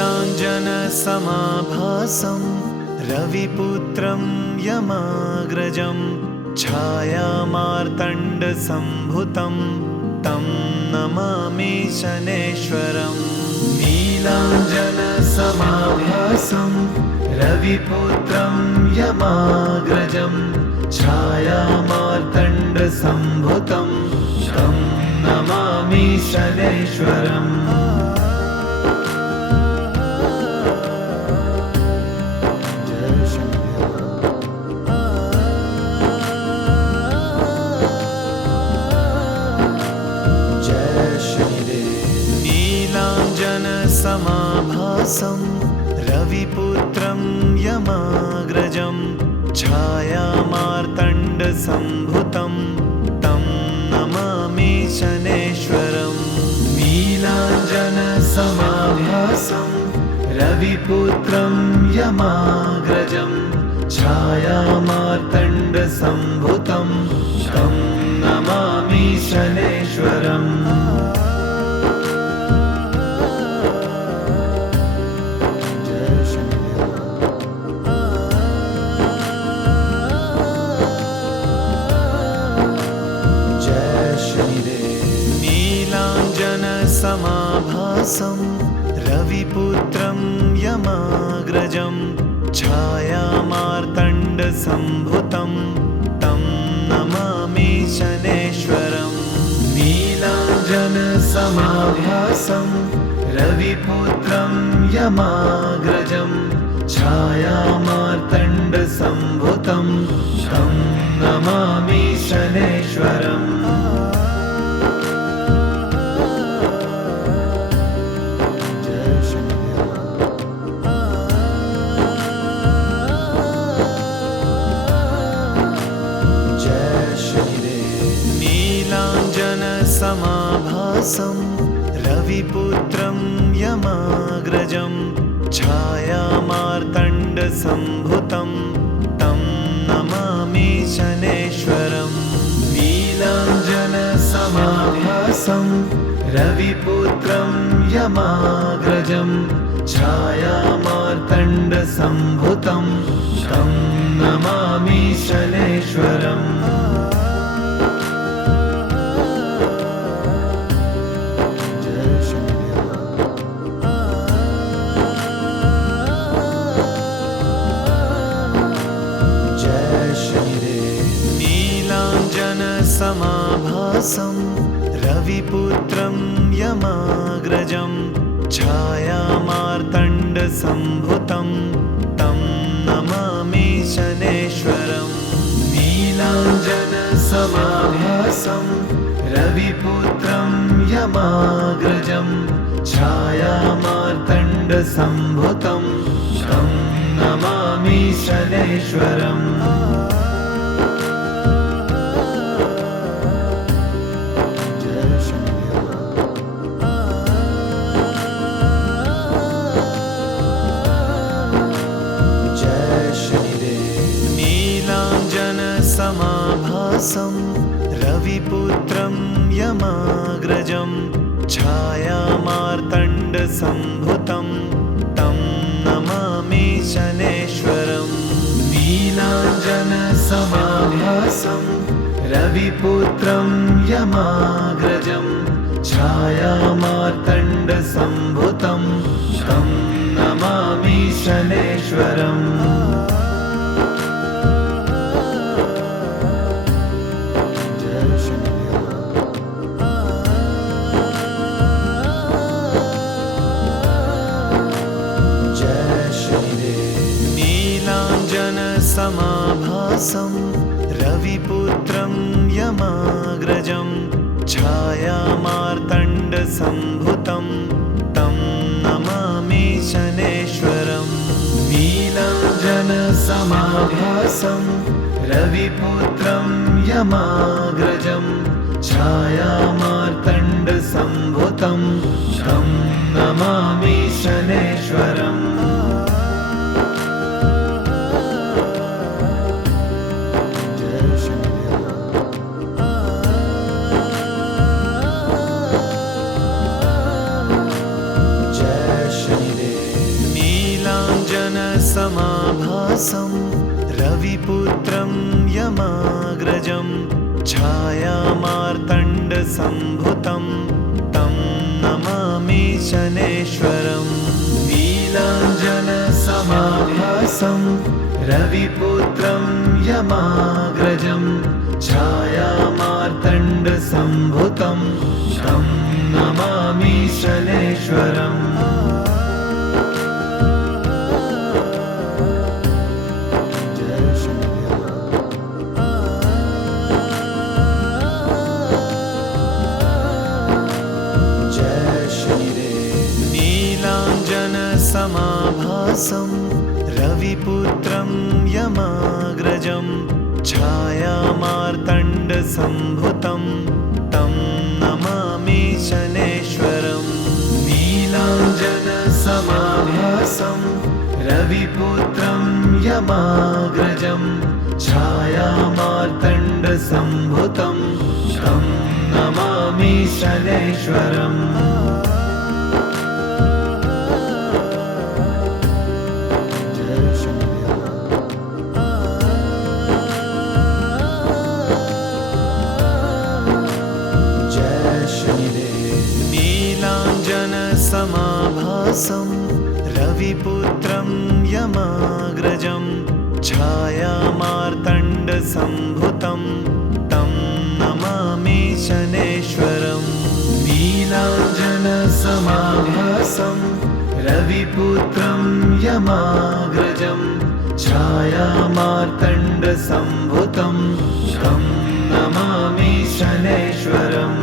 नीलाञ्जनसमाभासं रविपुत्रं यमाग्रजं छायामार्तण्डसम्भुतं तं नमामि शनैश्वरम्। नीलाञ्जनसमाभासं रविपुत्रं यमाग्रजं छायामार्तण्डसम्भुतं तं नमामि शनैश्वरम्। नीलाञ्जनसमाभासं रविपुत्रं यमाग्रजं छायामार्तण्डसम्भुतं तं नमामि शनैश्वरम्। नीलाञ्जनसमाभासं रविपुत्रं यमाग्रजं छायामार्तण्डसम्भुतं तं नमामि शनैश्वरम्। नीलाञ्जनसमाभासं रविपुत्रं यमाग्रजं छायामार्तण्डसम्भुतं तं नमामि शनैश्वरम्। नीलाञ्जनसमाभासं रविपुत्रं यमाग्रजं छायामार्तण्डसम्भुतं तं नमामि शनैश्वरम्। नीलाञ्जनसमाभासं रविपुत्रं यमाग्रजं छायामार्तण्डसम्भुतं तं नमामि शनैश्वरम्। नीलाञ्जनसमाभासं रविपुत्रं यमाग्रजं छायामार्तण्डसम्भुतं तं नमामि शनैश्वरम्। नीलाञ्जनसमाभासं रविपुत्रं यमाग्रजं छायामार्तण्डसम्भुतं तं नमामि शनैश्वरम्। नीलाञ्जनसमाभासं रविपुत्रं यमाग्रजं छायामार्तण्डसम्भुतं तं नमामि शनैश्वरम्। नीलाञ्जनसमाभासं रविपुत्रं यमाग्रजं छायामार्तण्डसम्भुतं तं नमामि शनैश्वरम्। नीलाञ्जनसमाभासं रविपुत्रं यमाग्रजं छायामार्तण्डसम्भुतं तं नमामि शनैश्वरम्। नीलाञ्जनसमाभासं रविपुत्रं यमाग्रजं छायामार्तण्डसम्भुतं तं नमामि शनैश्वरम्। नीलाञ्जनसमाभासं रविपुत्रं यमाग्रजं छायामार्तण्डसम्भुतं तं नमामि शनैश्वरम्। समाभासं रविपुत्रं यमाग्रजं छायामार्तण्डसम्भुतं तं नमामि शनेश्वरम् नीलाञ्जनसमाभासं रविपुत्रं यमाग्रजं छायामार्तण्डसम्भुतं तं नमामि शनेश्वरम् समाभासं रविपुत्रं यमाग्रजं छायामार्तण्डसम्भुतं तं नमामि शनेश्वरम् नीलाञ्जनसमाभासं रविपुत्रं यमाग्रजं छायामार्तण्डसम्भुतं तं नमामि शनेश्वरम् समाभासं रविपुत्रं यमाग्रजं छायामार्तण्डसम्भुतं तं नमामि शनेश्वरम् नीलाञ्जनसमाभासं रविपुत्रं यमाग्रजं छायामार्तण्डसम्भुतं तं नमामि शनेश्वरम्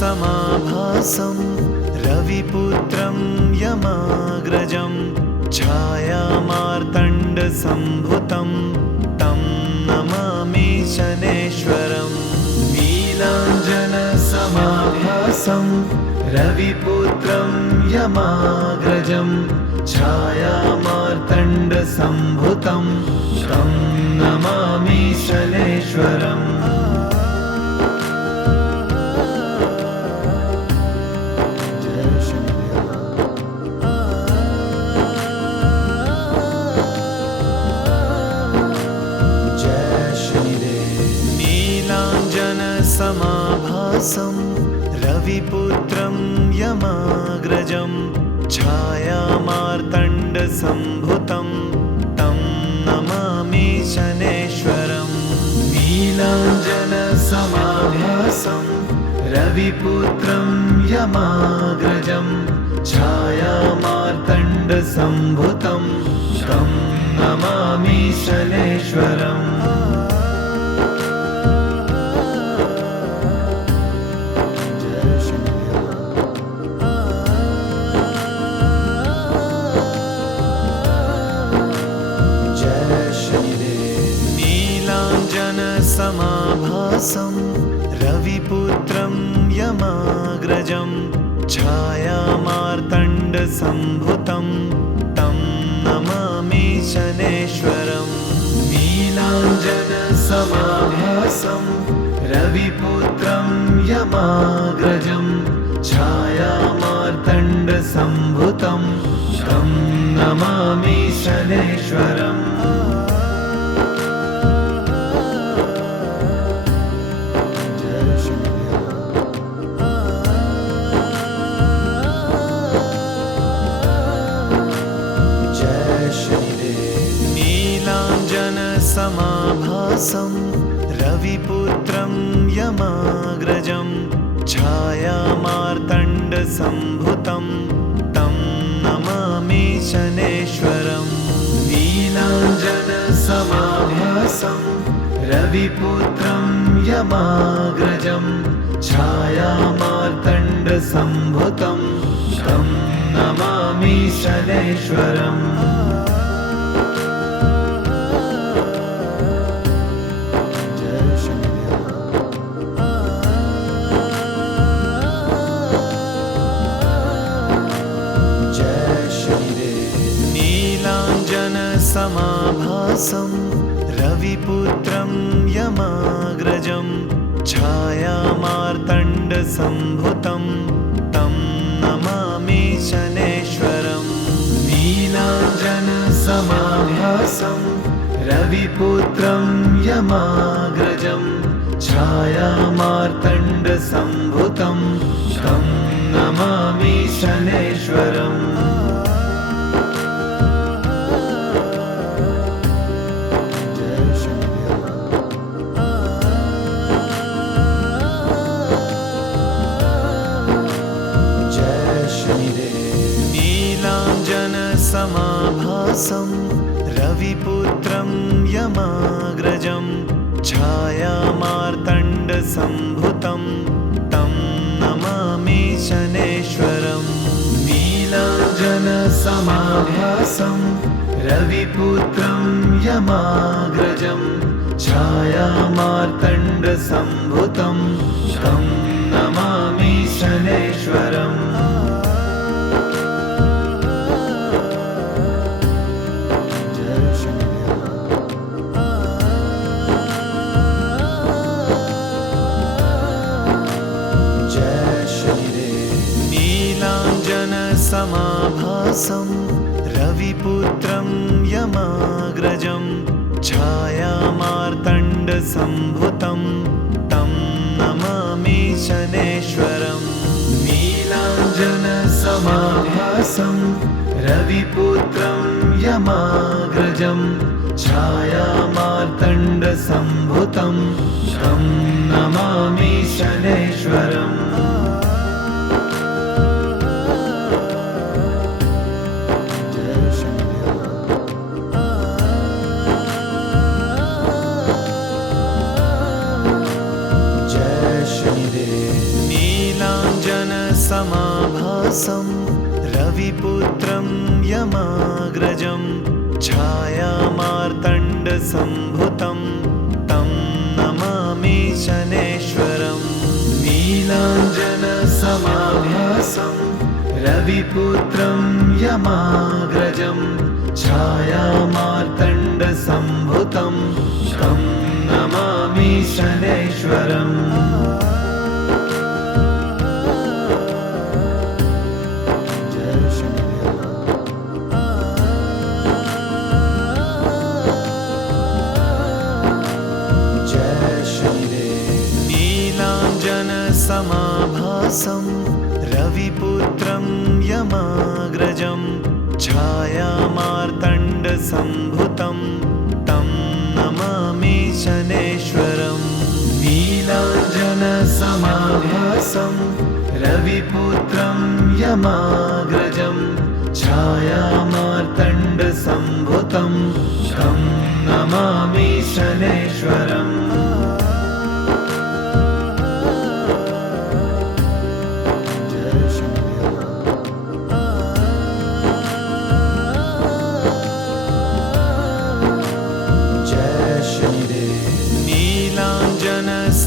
समाभासं रविपुत्रं यमाग्रजं छायामार्तण्डसम्भुतं तं नमामि शनेश्वरम् नीलाञ्जनसमाभासं रविपुत्रं यमाग्रजं छायामार्तण्डसम्भुतं तं नमामि शनेश्वरम् समाभासं रविपुत्रं यमाग्रजं छायामार्तण्डसम्भुतं तं नमामि शनेश्वरम् नीलाञ्जनसमाभासं रविपुत्रं यमाग्रजं छायामार्तण्डसम्भुतं तं नमामि शनेश्वरम् समाभासं रविपुत्रं यमाग्रजं छायामार्तण्डसम्भुतं तं नमामि शनेश्वरम् नीलाञ्जनसमाभासं रविपुत्रं यमाग्रजं छायामार्तण्डसम्भुतं तं नमामि शनेश्वरम् समाभासं रविपुत्रं यमाग्रजं छायामार्तण्डसम्भुतं तं नमामि शनेश्वरम् नीलाञ्जनसमाभासं रविपुत्रं यमाग्रजं छायामार्तण्डसम्भुतं तं नमामि शनेश्वरम् समाभासं समाभासं रविपुत्रं यमाग्रजं छायामार्तण्डसम्भुतं तं नमामि शनैश्वरम् नीलाञ्जनसमाभासं रविपुत्रं यमाग्रजं छायामार्तण्डसम्भुतं तं नमामि शनैश्वरम् नीलाञ्जनसमाभासं रविपुत्रं यमाग्रजं छायामार्तण्डसम्भुतं तं नमामि शनैश्वरम् नीलाञ्जनसमाभासं रविपुत्रं यमाग्रजं छायामार्तण्डसम्भुतं तं नमामि शनैश्वरम् समाभासं रविपुत्रं यमाग्रजं छायामार्तण्डसम्भुतं तं नमामि शनैश्वरम् नीलाञ्जनसमाभासं रविपुत्रं यमाग्रजं छायामार्तण्डसम्भुतं तं नमामि शनैश्वरम् नीलाञ्जनसमाभासं रविपुत्रं यमाग्रजं छायामार्तण्डसम्भुतं तं नमामि शनैश्वरम् नीलाञ्जनसमाभासं रविपुत्रं यमाग्रजं छायामार्तण्डसम्भुतं तं नमामि शनैश्वरम् समाभासं रविपुत्रं यमाग्रजं छायामार्तण्डसम्भुतं तं नमामि शनैश्वरम् नीलाञ्जनसमाभासं रविपुत्रं यमाग्रजं छायामार्तण्डसम्भुतं तं नमामि शनैश्वरम्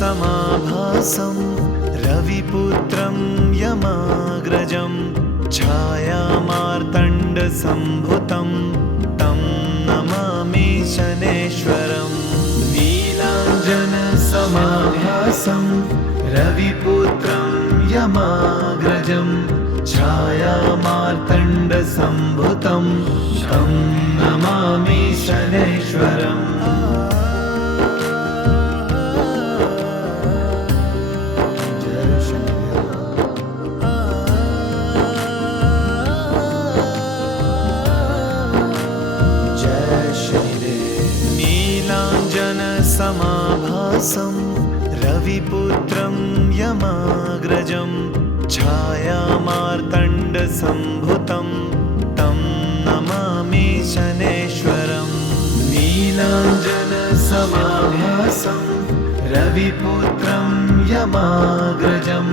समाभासं रविपुत्रं यमाग्रजं छायामार्तण्डसम्भुतं तं नमामि शनैश्वरम् नीलाञ्जनसमाभासं रविपुत्रं यमाग्रजं छायामार्तण्डसम्भुतं तं नमामि शनैश्वरम् समाभासं रविपुत्रं यमाग्रजं छायामार्तण्डसम्भुतं तं नमामि शनैश्वरम् नीलाञ्जनसमाभासं रविपुत्रं यमाग्रजं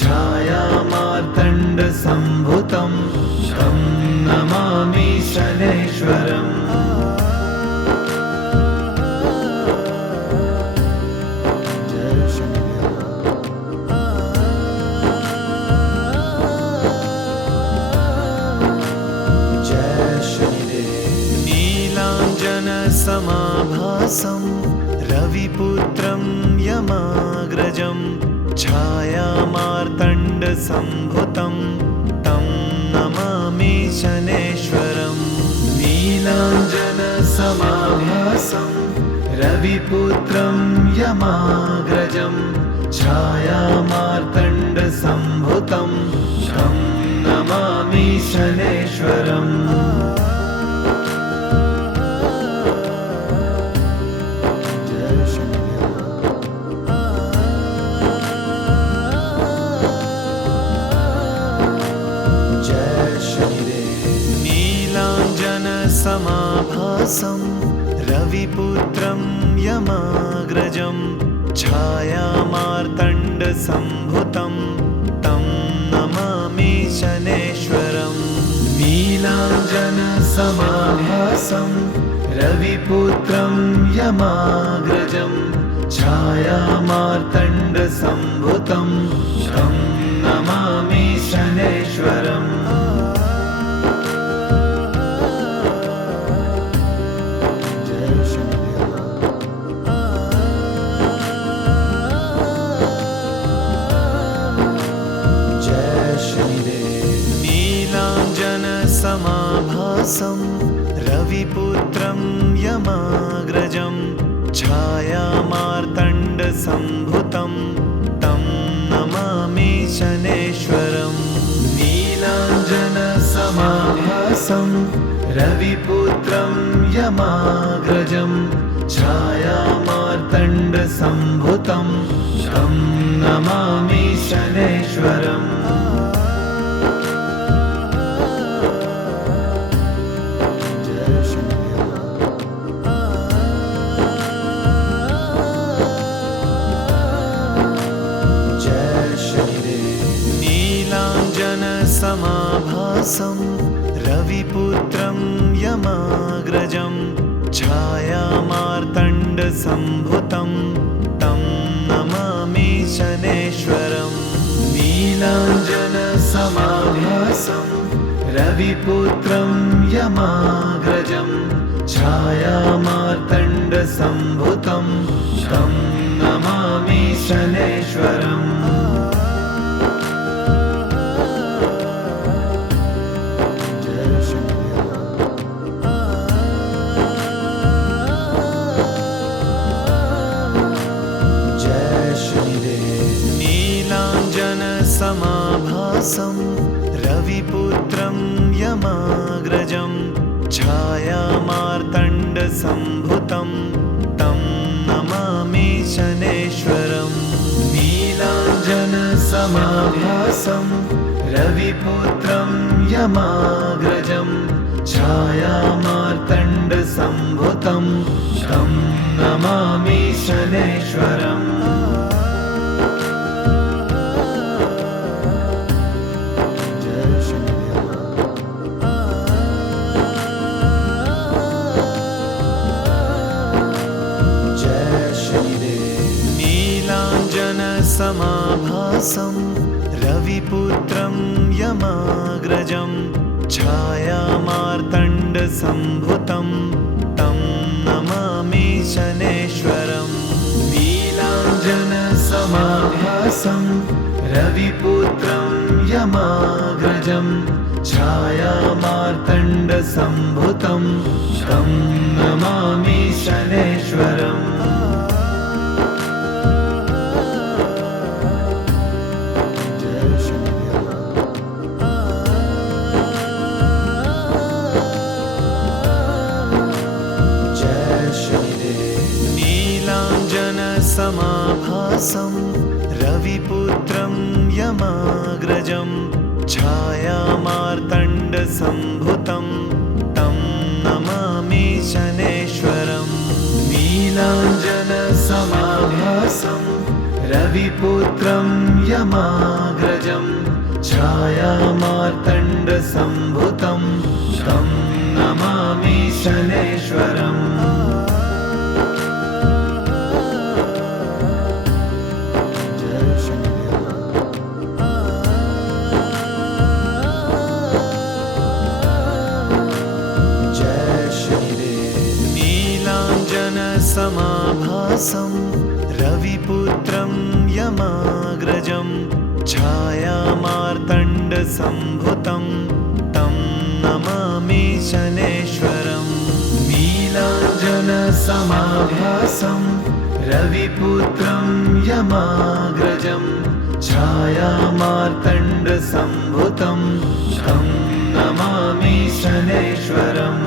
छायामार्तण्डसम्भुतं तं नमामि शनैश्वरम् रविपुत्रं यमाग्रजं छायामार्तण्डसम्भुतं तं नमामि शनैश्वरम् नीलाञ्जनसमाभासं रविपुत्रं यमाग्रजं छायामार्तण्डसम्भुतं तं नमामि शनैश्वरम् नीलाञ्जनसमाभासं रविपुत्रं यमाग्रजं छायामार्तण्डसम्भुतं तं नमामि शनैश्वरम् नीलाञ्जनसमाभासं रविपुत्रं यमाग्रजं छायामार्तण्डसम्भुतं तं नमामि शनैश्वरम् नीलाञ्जनसमाभासं रविपुत्रं यमाग्रजं छायामार्तण्डसम्भुतं तं नमामि शनैश्वरम् नीलाञ्जनसमाभासं रविपुत्रं यमाग्रजं छायामार्तण्डसम्भुतं तं नमामि शनैश्वरम् नीलाञ्जनसमाभासं रविपुत्रं यमाग्रजं छायामार्तण्डसम्भुतं तं नमामि शनैश्वरम् नीलाञ्जनसमाभासं रविपुत्रं यमाग्रजं छायामार्तण्डसम्भुतं तं नमामि शनैश्वरम् नीलाञ्जनसमाभासं रविपुत्रं यमाग्रजं छायामार्तण्डसम्भुतं तं नमामि शनैश्वरम् नीलाञ्जनसमाभासं रविपुत्रं यमाग्रजं छायामार्तण्डसम्भुतं तं नमामि शनैश्वरम् नीलाञ्जनसमाभासं रविपुत्रं यमाग्रजं छायामार्तण्डसम्भुतं तं नमामि शनैश्वरम् नीलाञ्जनसमाभासं रविपुत्रं यमाग्रजं छायामार्तण्डसम्भुतं तं नमामि शनैश्वरम् नीलाञ्जनसमाभासं रविपुत्रं यमाग्रजं छायामार्तण्डसम्भुतं तं नमामि शनैश्वरम् नीलाञ्जनसमाभासं रविपुत्रं यमाग्रजं छायामार्तण्डसम्भुतं तं नमामि शनैश्वरम् समाभासं रविपुत्रं यमाग्रजं छायामार्तण्डसम्भुतं तं नमामि शनैश्वरम् नीलाञ्जनसमाभासं रविपुत्रं यमाग्रजं छायामार्तण्डसम्भुतं तं नमामि शनैश्वरम्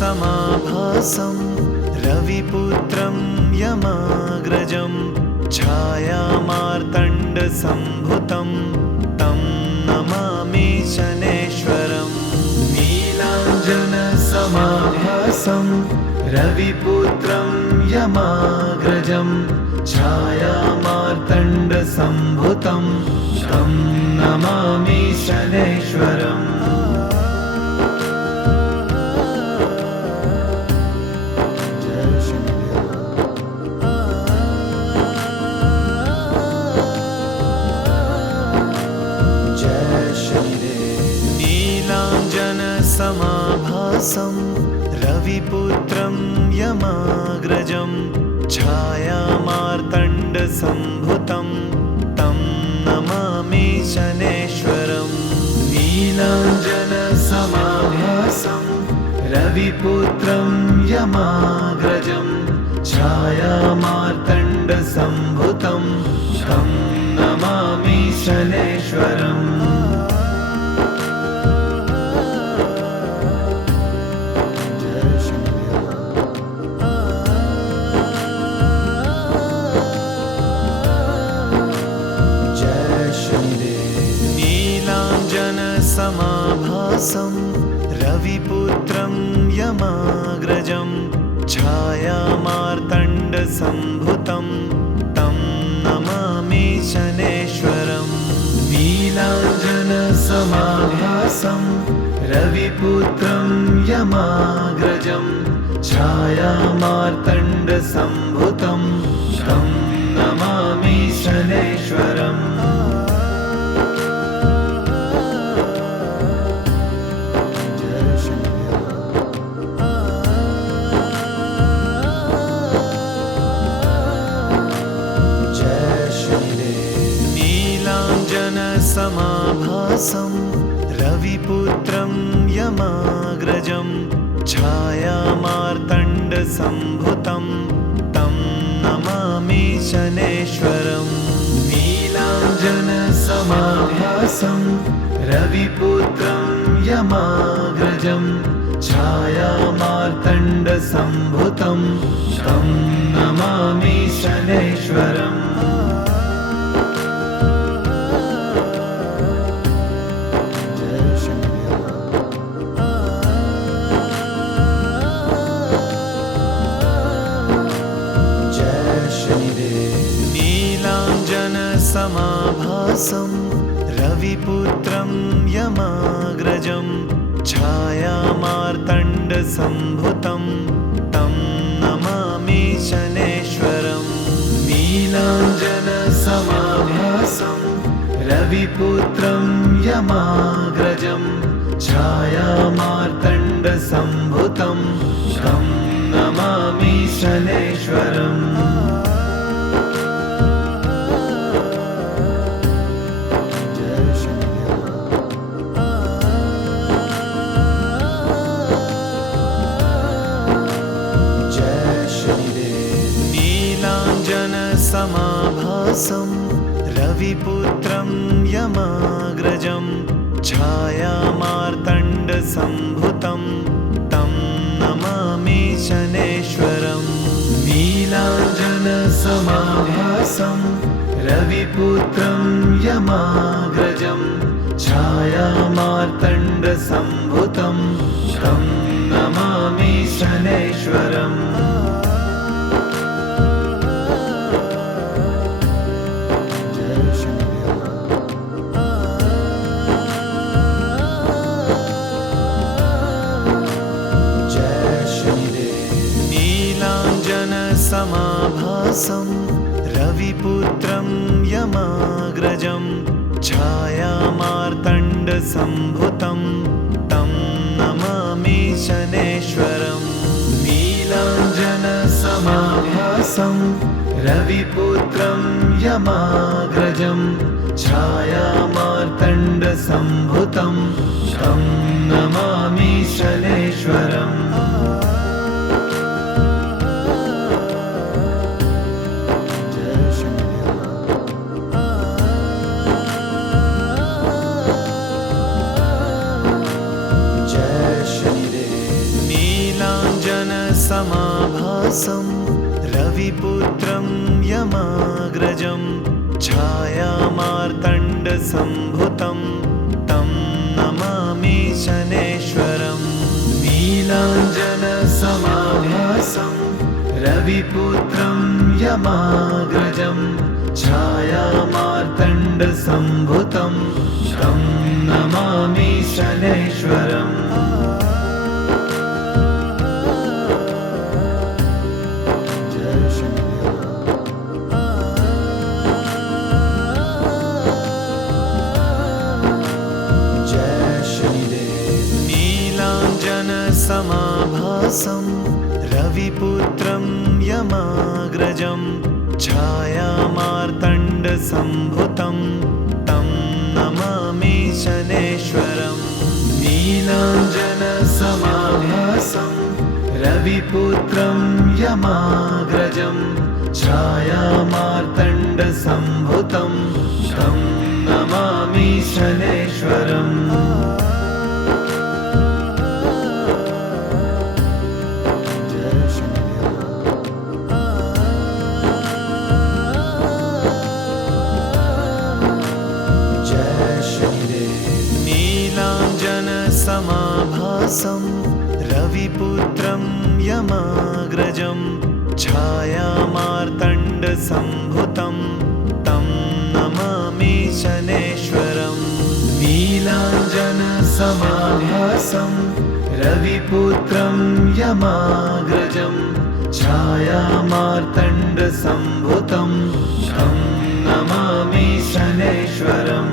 नीलाञ्जनसमाभासं रविपुत्रं यमाग्रजं छायामार्तण्डसम्भुतं तं नमामि शनैश्वरम् नीलाञ्जनसमाभासं रविपुत्रं यमाग्रजं छायामार्तण्डसम्भुतं तं नमामि शनैश्वरम् नीलाञ्जनसमाभासं रविपुत्रं यमाग्रजं छायामार्तण्डसम्भुतं तं नमामि शनैश्वरम् नीलाञ्जनसमाभासं रविपुत्रं यमाग्रजं छायामार्तण्डसम्भुतं तं नमामि शनैश्वरम् नीलाञ्जनसमाभासं रविपुत्रं यमाग्रजं छायामार्तण्डसम्भुतं तं नमामि शनैश्वरम् नीलाञ्जनसमाभासं रविपुत्रं यमाग्रजं छायामार्तण्डसम्भुतं तं नमामि शनैश्वरम् नीलाञ्जनसमाभासं रविपुत्रं यमाग्रजं छायामार्तण्डसम्भुतं तं नमामि शनैश्वरम् नीलाञ्जनसमाभासं रविपुत्रं यमाग्रजं छायामार्तण्डसम्भुतं तं नमामि शनैश्वरम् नीलाञ्जनसमाभासं रविपुत्रं यमाग्रजं छायामार्तण्डसम्भुतं तं नमामि शनैश्वरम् नीलाञ्जनसमाभासं रविपुत्रं यमाग्रजं छायामार्तण्डसम्भुतं तं नमामि शनैश्वरम् नीलाञ्जनसमाभासं रविपुत्रं यमाग्रजं छायामार्तण्डसम्भुतं तं नमामि शनैश्वरम् नीलाञ्जनसमाभासं रविपुत्रं यमाग्रजं छायामार्तण्डसम्भुतं तं नमामि शनैश्वरम् समाभा समाभासं रविपुत्रं यमाग्रजं छायामार्तण्डसम्भुतं तं नमामि शनैश्वरम् नीलाञ्जनसमाभासं रविपुत्रं यमाग्रजं छायामार्तण्डसम्भुतं तं नमामि शनैश्वरम् नीलाञ्जनसमाभासं रविपुत्रं यमाग्रजं छायामार्तण्डसम्भुतं तं नमामि शनैश्वरम् नीलाञ्जनसमाभासं रविपुत्रं यमाग्रजं छायामार्तण्डसम्भुतं तं नमामि शनैश्वरम् समाभासं रविपुत्रं यमाग्रजं छायामार्तण्डसम्भुतं तं नमामि शनैश्वरम् नीलाञ्जनसमाभासं रविपुत्रं यमाग्रजं छायामार्तण्डसम्भुतं तं नमामि शनैश्वरम् समाभासं रविपुत्रं यमाग्रजं छायामार्तण्डसम्भुतं तं नमामि शनैश्वरम् नीलाञ्जनसमाभासं रविपुत्रं यमाग्रजं छायामार्तण्डसम्भुतं तं नमामि शनैश्वरम्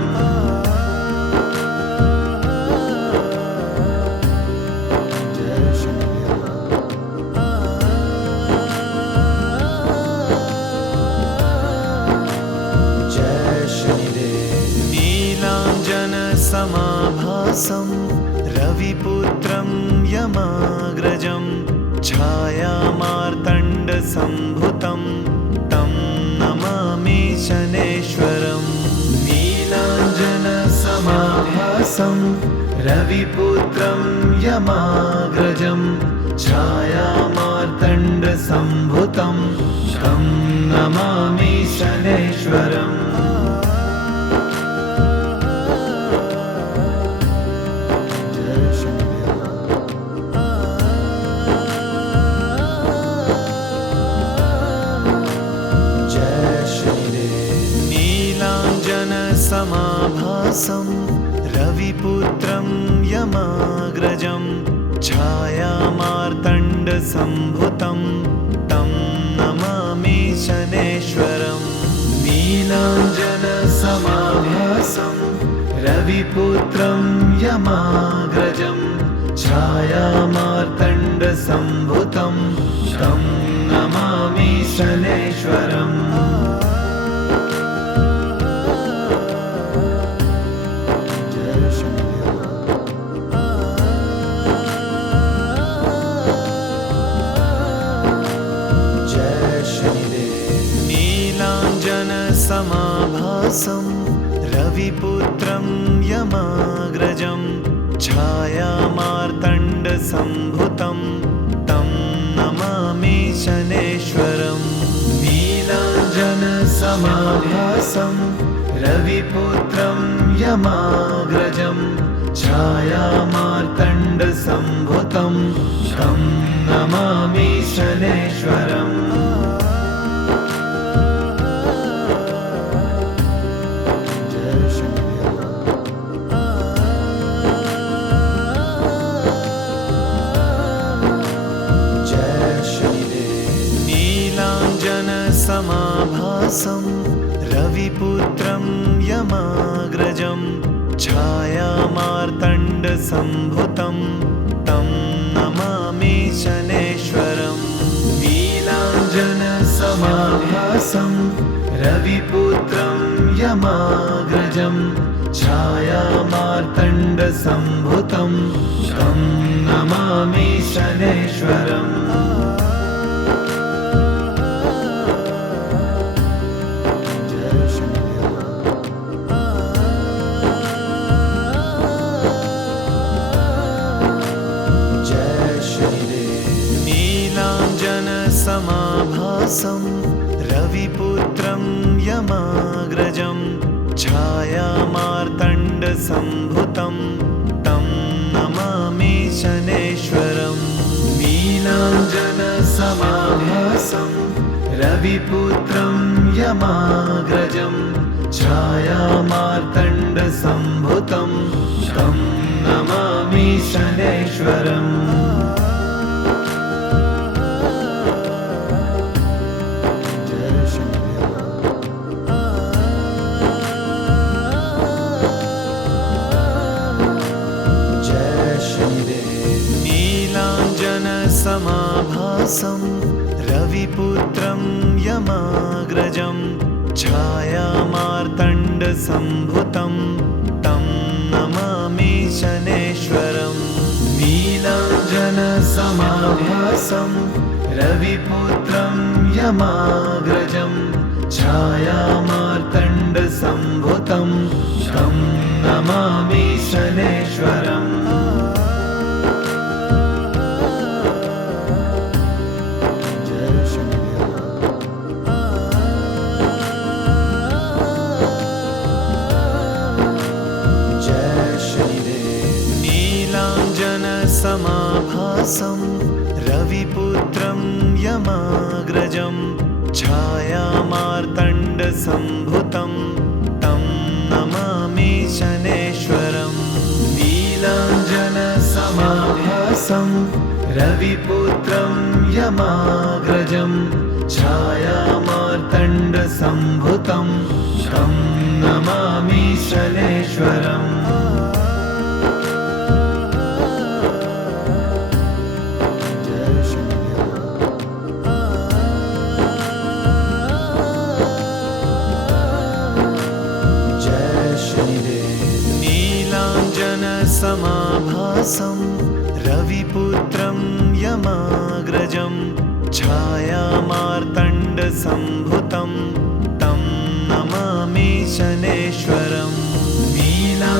समाभासं रविपुत्रं यमाग्रजं छायामार्तण्डसम्भुतं तं नमामि शनैश्वरम् नीलाञ्जनसमाभासं रविपुत्रं यमाग्रजं छायामार्तण्डसम्भुतं तं नमामि शनैश्वरम् समाभासं रविपुत्रं यमाग्रजं छायामार्तण्डसम्भुतं तं नमामि शनैश्वरम् नीलाञ्जनसमाभासं रविपुत्रं यमाग्रजं छायामार्तण्डसम्भुतं तं नमामि शनैश्वरम् समाभासं रविपुत्रं यमाग्रजं छायामार्तण्डसम्भुतं तं नमामि शनैश्वरम् नीलाञ्जनसमाभासं रविपुत्रं यमाग्रजं छायामार्तण्डसम्भुतं तं नमामि शनैश्वरम् समाभासं रविपुत्रं यमाग्रजं छायामार्तण्डसम्भुतं तं नमामि शनैश्वरम् नीलाञ्जनसमाभासं रविपुत्रं यमाग्रजं छायामार्तण्डसम्भुतं तं नमामि शनैश्वरम् समाभासं रविपुत्रं यमाग्रजं छायामार्तण्डसम्भुतं तं नमामि शनैश्वरम् नीलाञ्जनसमाभासं रविपुत्रं यमाग्रजं छायामार्तण्डसम्भुतं तं नमामि शनैश्वरम् समाभासं रविपुत्रं यमाग्रजं छायामार्तण्डसम्भुतं तं नमामि शनैश्वरम् नीलाञ्जनसमाभासं रविपुत्रं यमाग्रजं छायामार्तण्डसम्भुतं तं नमामि शनैश्वरम् समाभासं रविपुत्रं यमाग्रजं छायामार्तण्डसम्भुतं तं नमामि शनैश्वरम् नीलाञ्जनसमाभासं रविपुत्रं यमाग्रजं छायामार्तण्डसम्भुतं तं नमामि शनैश्वरम् समाभासं रविपुत्रं यमाग्रजं छायामार्तण्डसम्भुतं तं नमामि शनैश्वरम् नीलाञ्जनसमाभासं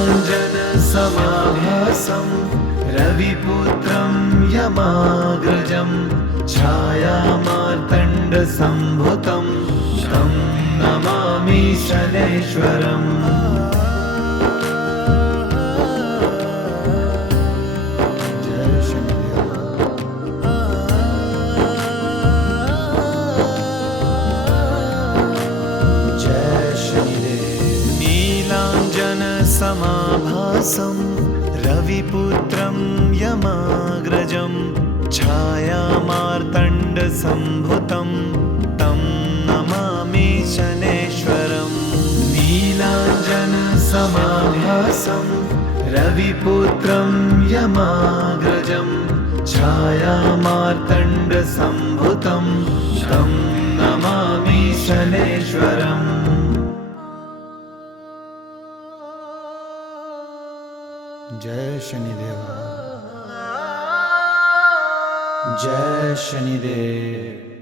रविपुत्रं यमाग्रजं छायामार्तण्डसम्भुतं तं नमामि शनैश्वरम् समाभासं रविपुत्रं यमाग्रजं छायामार्तण्डसम्भुतं तं नमामि शनैश्वरम् नीलाञ्जनसमाभासं रविपुत्रं यमाग्रजं छायामार्तण्डसम्भुतं तं नमामि शनैश्वरम् जय शनिदेव जय शनिदेव।